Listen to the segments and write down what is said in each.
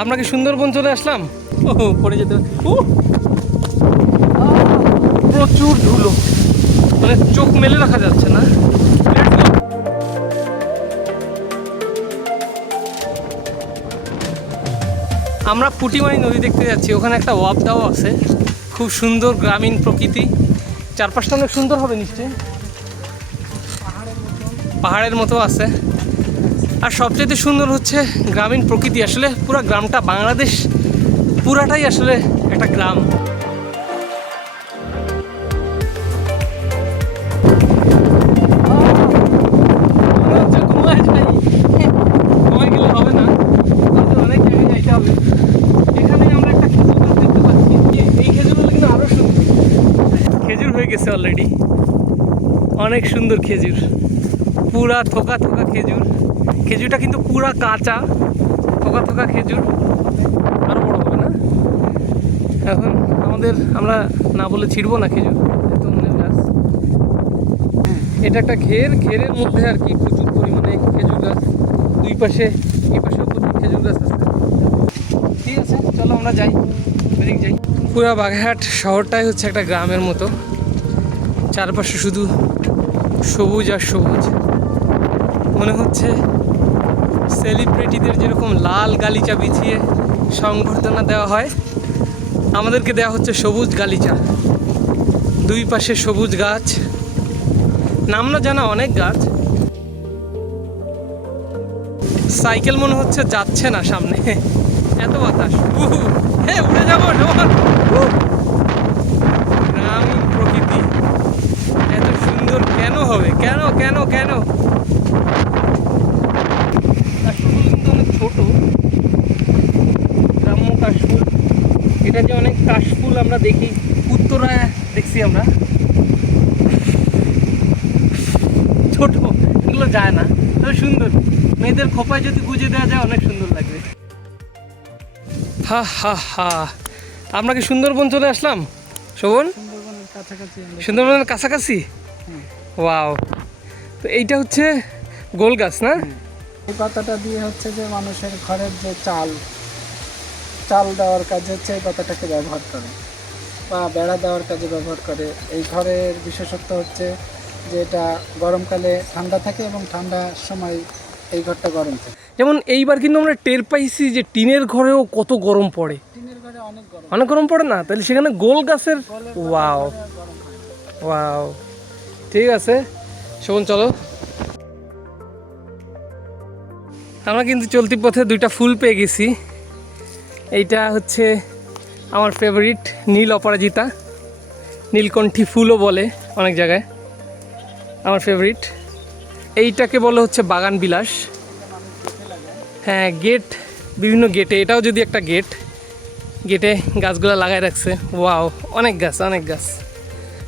আমরা কি সুন্দরবন চলে আসলাম? ও পড়ে যেতে প্রচুর ধুলো, মানে চোখ মেলে রাখা যাচ্ছে না। আমরা পুটিমারি নদী দেখতে যাচ্ছি, ওখানে একটা ওয়াক দাও আছে, খুব সুন্দর গ্রামীণ প্রকৃতি, চারপাশটা অনেক সুন্দর হবে নিশ্চয়ই, পাহাড়ের মতো আছে। আর সবচেয়ে সুন্দর হচ্ছে গ্রামীণ প্রকৃতি, আসলে পুরো গ্রামটা, বাংলাদেশ পুরাটাই আসলে একটা গ্রাম। ঘুমায় গেলে হবে না, অনেক জায়গায় যাইতে হবে। এখানে আমরা একটা খেজুর গাছ দেখতে পাচ্ছি, এই খেজুরগুলো কিন্তু আরো সুন্দর, খেজুর হয়ে গেছে অলরেডি, অনেক সুন্দর খেজুর, পুরা থোকা থোকা খেজুর। খেজুরটা কিন্তু পুরা কাঁচা, থোকা থোকা খেজুর, আরো বড় হবে না। এখন আমরা না বলে ছিড়বো না খেজুর, গাছ। এটা একটা ঘেরের মধ্যে আর কি প্রচুর পরিমাণে খেজুর গাছ, দুই পাশে, এই পাশেও প্রচুর খেজুর গাছ আছে। ঠিক আছে, চলো আমরা যাই, বেরিয়ে যাই। পুরা বাগেরহাট শহরটাই হচ্ছে একটা গ্রামের মতো, চারপাশে শুধু সবুজ আর সবুজ। মনে হচ্ছে সেলিব্রিটিদের যেরকম লাল গালিচা বিছিয়ে সংবর্ধনা দেওয়া হয়, আমাদেরকে দেওয়া হচ্ছে সবুজ গালিচা, দুই পাশে সবুজ গাছ, নাম না জানা অনেক গাছ। সাইকেল মনে হচ্ছে যাচ্ছে না সামনে, এত বাতাস। হ্যাঁ, উড়ে যাবো। গ্রামীণ প্রকৃতি এত সুন্দর কেন হবে? কেন কেন কেন? কাশফুলগুলো কিন্তু অনেক ছোট, গ্রাম্য কাশফুল। এটা যে অনেক কাশফুল আমরা দেখি, উত্তরায় দেখছি আমরা, ছোট, এগুলো যায় না, তবে সুন্দর। মেয়েদের খোপায় যদি গুজে দেওয়া যায় অনেক সুন্দর লাগবে। হা হা হা, আমরা কি সুন্দরবন চলে আসলাম? শোভন, সুন্দরবনের কাছাকাছি। ওয়াও, তো এইটা হচ্ছে গোল গাছ না? এই পাতাটা দিয়ে হচ্ছে যে মানুষের ঘরের যে চাল দেওয়ার কাজে হচ্ছে এই পাতাটাকে ব্যবহার করে, বা বেড়া দেওয়ার কাজে ব্যবহার করে। এই ঘরের বিশেষত্ব হচ্ছে যে এটা গরমকালে ঠান্ডা থাকে এবং ঠান্ডার সময় এই ঘরটা গরম থাকে। যেমন এইবার কিন্তু আমরা টের পাইছি যে টিনের ঘরেও কত গরম পড়ে, টিনের ঘরে অনেক গরম পড়ে না? তাহলে সেখানে গোল গাছের, ওয়াও ওয়াও। ঠিক আছে শোভন, চলো। আমরা কিন্তু চলতি পথে দুইটা ফুল পেয়ে গেছি। এইটা হচ্ছে আমার ফেভারিট, নীল অপরাজিতা, নীলকণ্ঠী ফুলও বলে অনেক জায়গায়, আমার ফেভারিট। এইটাকে বলে হচ্ছে বাগান বিলাস। হ্যাঁ, গেট, বিভিন্ন গেটে, এটাও যদি একটা গেটে গাছগুলো লাগাই রাখছে। ওয়াও, অনেক গাছ, অনেক গাছ।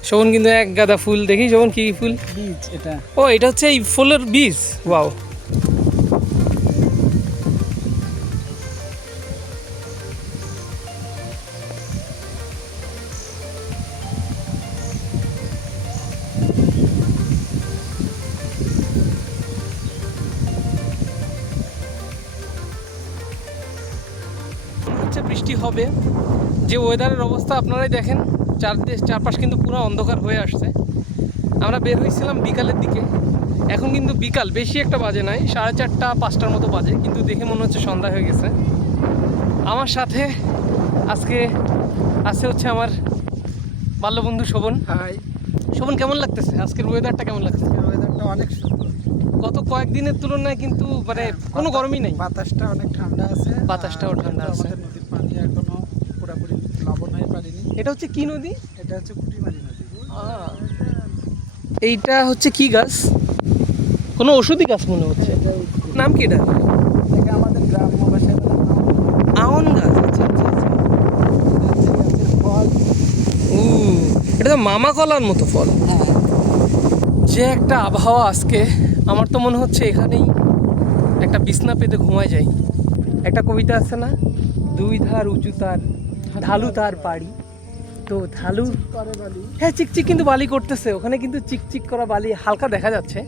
শোভন কিন্তু এক গাদা ফুল, দেখি শোভন কি ফুল? বীজ এটা। ও, এটা হচ্ছে এই ফুলের বীজ। ওয়াও, হচ্ছে বৃষ্টি হবে, যে ওয়েদারের অবস্থা আপনারাই দেখেন, চারপাশ কিন্তু পুরো অন্ধকার হয়ে আসছে। আমরা বের হয়েছিলাম বিকালের দিকে, এখন কিন্তু বিকাল বেশি একটা বাজে নাই, 4:30 5টার মতো বাজে, কিন্তু দেখে মনে হচ্ছে সন্ধ্যা হয়ে গেছে। আমার সাথে আজকে আছে হচ্ছে আমার বাল্যবন্ধু শোভন। হাই শোভন, কেমন লাগতেছে আজকের ওয়েদারটা? কেমন লাগতেছে? ওয়েদারটা অনেক সুন্দর, গত কয়েকদিনের তুলনায় কিন্তু মানে কোনো গরমই নেই, বাতাসটা অনেক ঠান্ডা আছে, বাতাসটাও ঠান্ডা আছে। আমাদের নদীর পানি এখনো পুরোপুরি লবণ হয়ে পারেনি। এটা হচ্ছে কি নদী? এটা হচ্ছে পুটিমারি নদী। এইটা হচ্ছে কি গাছ? কোনো ওষুধি গাছ মনে হচ্ছে, নাম কি এটা? এটা আমাদের গ্রাম্য ভাষায় আউন গাছ। আচ্ছা আচ্ছা আচ্ছা, ফল। এটা তো মামা কলার মতো ফল। যে একটা আবহাওয়া আজকে, আমার তো মনে হচ্ছে এখানেই একটা বিছনা পেতে ঘুমায় যাই। একটা কবিতা আছে না, দুই ধার উঁচু তার, ঢালু তার পাড়ি, তো ঢালুর, হ্যাঁ চিকচিক কিন্তু বালি করতেছে ওখানে, কিন্তু চিকচিক করা বালি হালকা দেখা যাচ্ছে,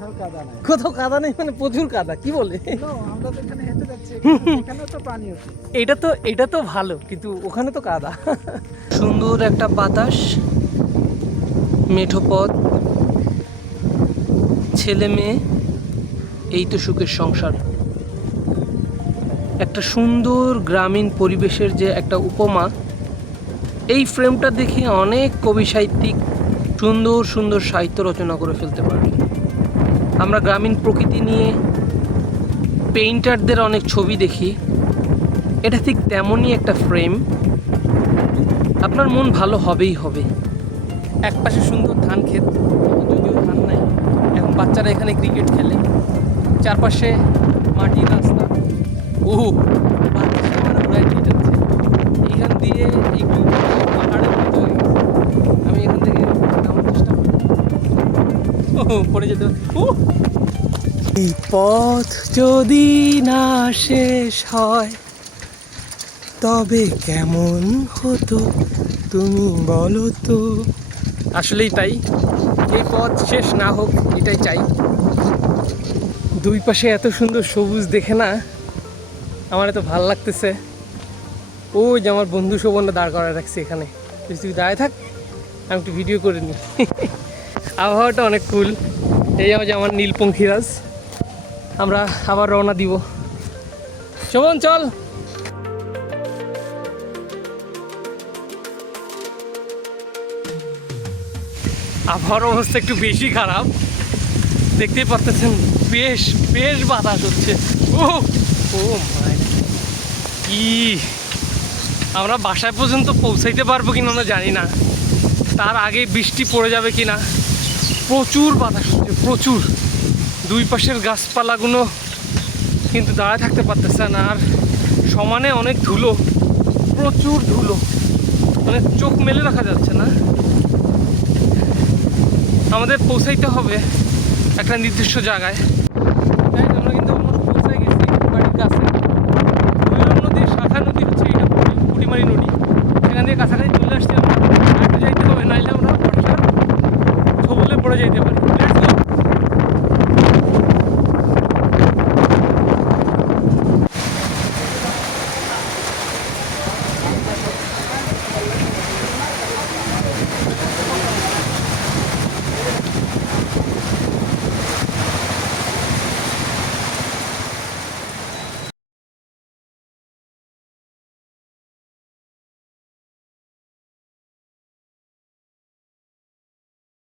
কোথাও কাদা নাই। কোথাও কাদা নেই মানে প্রচুর কাদা, কি বলে? No, আমরা যেখানে হেঁটে যাচ্ছি এখানে তো পানি আছে। এটা তো ভালো, কিন্তু ওখানে তো কাদা। সুন্দর একটা বাতাস, মেঠো পথ, ছেলে মেয়ে, এই তো সুখের সংসার। একটা সুন্দর গ্রামীণ পরিবেশের যে একটা উপমা, এই ফ্রেমটা দেখে অনেক কবি সাহিত্যিক সুন্দর সুন্দর সাহিত্য রচনা করে ফেলতে পারে। আমরা গ্রামীণ প্রকৃতি নিয়ে পেইন্টারদের অনেক ছবি দেখি, এটা ঠিক তেমনই একটা ফ্রেম। আপনার মন ভালো হবেই হবে। এক পাশে সুন্দর ধান ক্ষেত, যদিও ধান নাই, এখন বাচ্চারা এখানে ক্রিকেট খেলে। চারপাশে মাটির রাস্তা, ও বাতাসে আমার উড়ায় নিয়ে যাচ্ছে। এইখান দিয়ে একটু পাহাড়ের মতো হয়ে গেছে। আমি এখান থেকে নামার চেষ্টা করি, পড়ে যেতে এই পথ যদি না শেষ হয় তবে কেমন হতো তুমি বলো তো। আসলেই তাই, এই পথ শেষ না হোক এটাই চাই। দুই পাশে এত সুন্দর সবুজ দেখে না আমার এত ভালো লাগতেছে। ওই যে আমার বন্ধু শোভনটা দাঁড় করায় রাখছে এখানে, তুই দাঁড়ায় থাক, আমি একটু ভিডিও করে নিই। আবহাওয়াটা অনেক কুল। এই যে আমার নীলপঙ্খিরাজ। আমরা আবার রওনা দিব। শোভন চল। আবহাওয়ার অবস্থা একটু বেশি খারাপ, দেখতেই পারতেছেন। বেশ বেশ বাতাস হচ্ছে। ও ও মাই, কি আমরা বাসায় পর্যন্ত পৌঁছাইতে পারবো কিনা আমরা জানি না, তার আগে বৃষ্টি পড়ে যাবে কিনা। প্রচুর বাতাস হচ্ছে, প্রচুর। দুই পাশের গাছপালাগুলো কিন্তু দাঁড়ায় থাকতে পারতেছে না, আর সমানে অনেক ধুলো, প্রচুর ধুলো, মানে চোখ মেলে রাখা যাচ্ছে না। আমাদের পৌঁছাইতে হবে একটা নির্দিষ্ট জায়গায়।